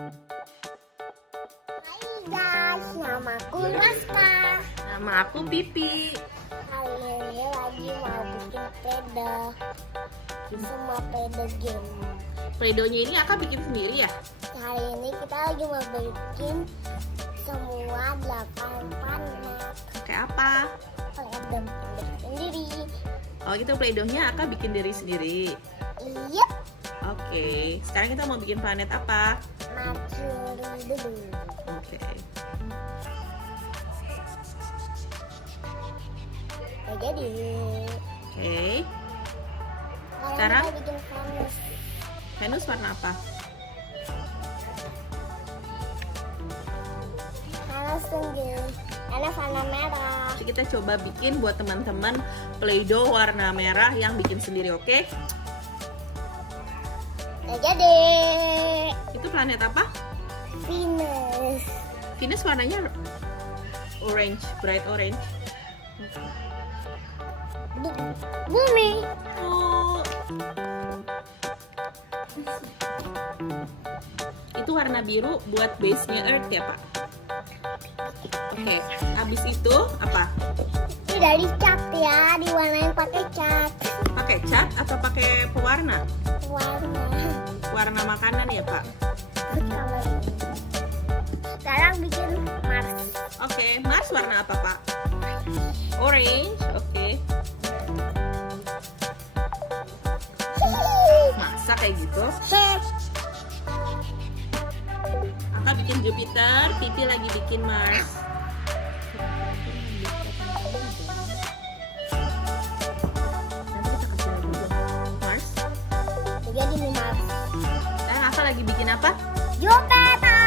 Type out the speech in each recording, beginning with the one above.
Hai guys, nama aku Raska. Nama aku Pipi. Kali ini lagi mau bikin peda. Semua peda game. Pledonya ini Aka bikin sendiri ya? Kali ini kita lagi mau bikin semua 8 panah. Pakai apa? Peda sendiri. Oh gitu, pledohnya Aka bikin diri sendiri. Iya, Oke, sekarang kita mau bikin planet apa? Mercury dulu. Oke. Udah jadi. Oke. Sekarang Sekarang? kita bikin Venus. Venus warna apa? Venus sendiri. Karena warna merah. Nanti kita coba bikin buat teman-teman Play-Doh warna merah yang bikin sendiri, oke? Udah jadi. Itu planet apa? Venus. Venus warnanya orange, bright orange. Bumi. Oh. Itu warna biru buat base-nya Earth ya, Pak? Oke, habis itu apa? Ini dari cat ya, diwarnain pakai cat. Pakai cat atau pakai pewarna? Warna. Warna makanan ya, Pak? Sekarang bikin Mars. Oke, Mars warna apa, Pak? Orange, oke. Masa kayak gitu? Aka bikin Jupiter, Pipi lagi bikin Mars. Nanti kita kasih lagi deh. Mars. Jadi nih Mars. Sekarang Aka lagi bikin apa? Jupiter.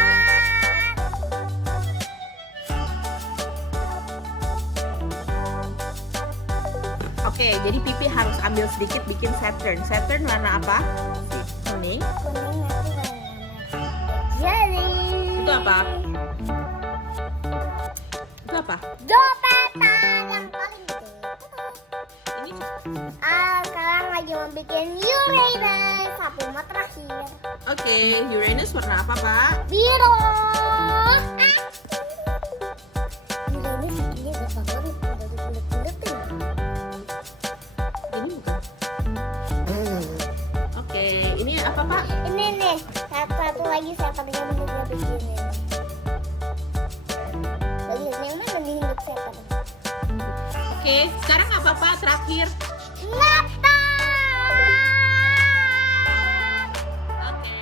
Oke, jadi Pipi harus ambil sedikit bikin Saturn. Saturn warna apa? Kuning. Kuning nanti warna merah. Jadi. Itu apa? Itu apa? Jupiter yang paling gede. Ini Sekarang lagi mau bikin Uranus. Satu mau terakhir. oke, Uranus warna apa, Pak? Biru. Uranus ini gede banget. Udah dibulet-buletin. Ini bukan. Oke, ini apa, Pak? Ini nih, satu lagi saya tadinya bener begini. Bagi yang mana nih hidup saya tadi? Oke, sekarang apa, Pak? Terakhir. Laptop. Oke.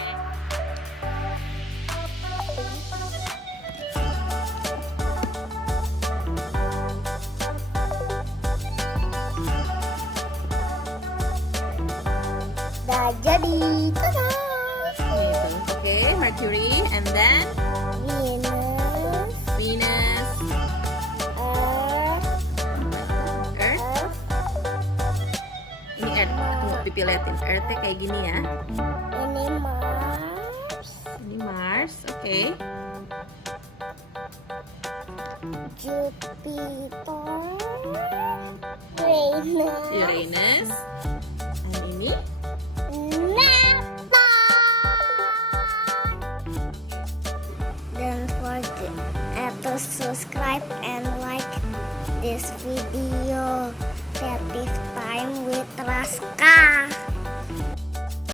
Udah jadi. Tada. Gitu. Oke, Mercury, and then Venus, Venus, Earth, Earth. Ini Earth. Tunggu, Pipi liatin. Earth-nya kayak gini ya. ini Mars, Ini Mars, oke. Jupiter, Venus, Uranus. Dan ini